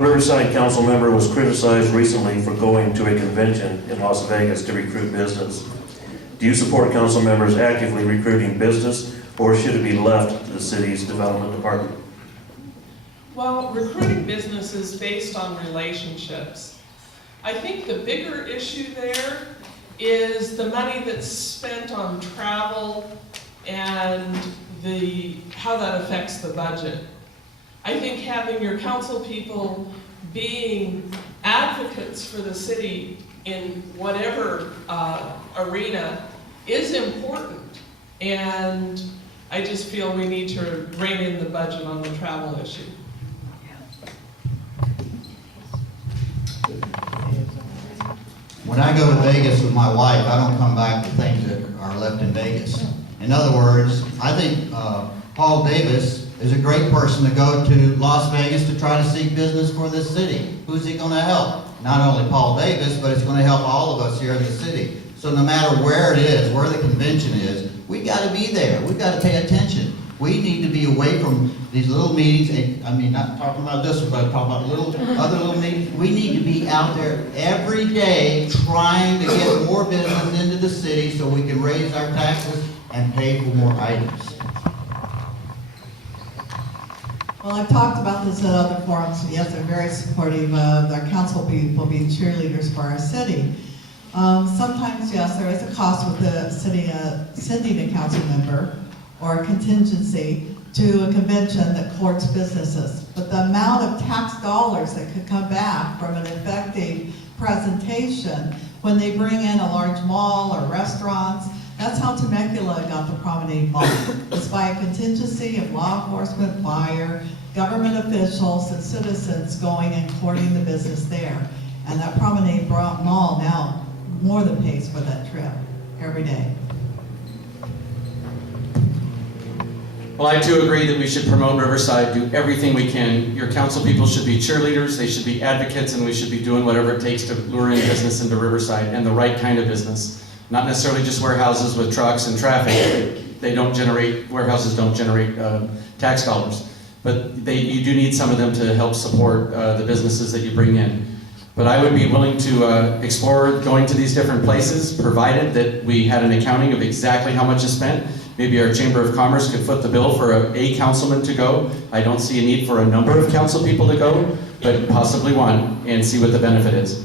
Riverside Council Member was criticized recently for going to a convention in Las Vegas to recruit business. Do you support council members actively recruiting business, or should it be left to the city's development department? Well, recruiting business is based on relationships. I think the bigger issue there is the money that's spent on travel and how that affects the budget. I think having your council people being advocates for the city in whatever arena is important, and I just feel we need to rein in the budget on the travel issue. When I go to Vegas with my wife, I don't come back with things that are left in Vegas. In other words, I think Paul Davis is a great person to go to Las Vegas to try to seek business for this city. Who's he going to help? Not only Paul Davis, but it's going to help all of us here in the city. So no matter where it is, where the convention is, we got to be there. We've got to pay attention. We need to be away from these little meetings. And, I mean, not talking about this one, but talking about other little meetings. We need to be out there every day trying to get more business into the city so we can raise our taxes and pay for more items. Well, I've talked about this at other forums, and yes, I'm very supportive of our council people being cheerleaders for our city. Sometimes, yes, there is a cost with the city sending a council member or a contingency to a convention that courts businesses. But the amount of tax dollars that could come back from an effective presentation when they bring in a large mall or restaurants, that's how Temecula got the Promenade Mall. It's by a contingency of law enforcement, fire, government officials, and citizens going and courting the business there. And that Promenade Mall now more than pays for that trip every day. Well, I too agree that we should promote Riverside, do everything we can. Your council people should be cheerleaders, they should be advocates, and we should be doing whatever it takes to lure in business into Riverside, and the right kind of business. Not necessarily just warehouses with trucks and traffic. Warehouses don't generate tax dollars. But you do need some of them to help support the businesses that you bring in. But I would be willing to explore going to these different places, provided that we had an accounting of exactly how much is spent. Maybe our Chamber of Commerce could foot the bill for a councilman to go. I don't see a need for a number of council people to go, but possibly one, and see what the benefit is.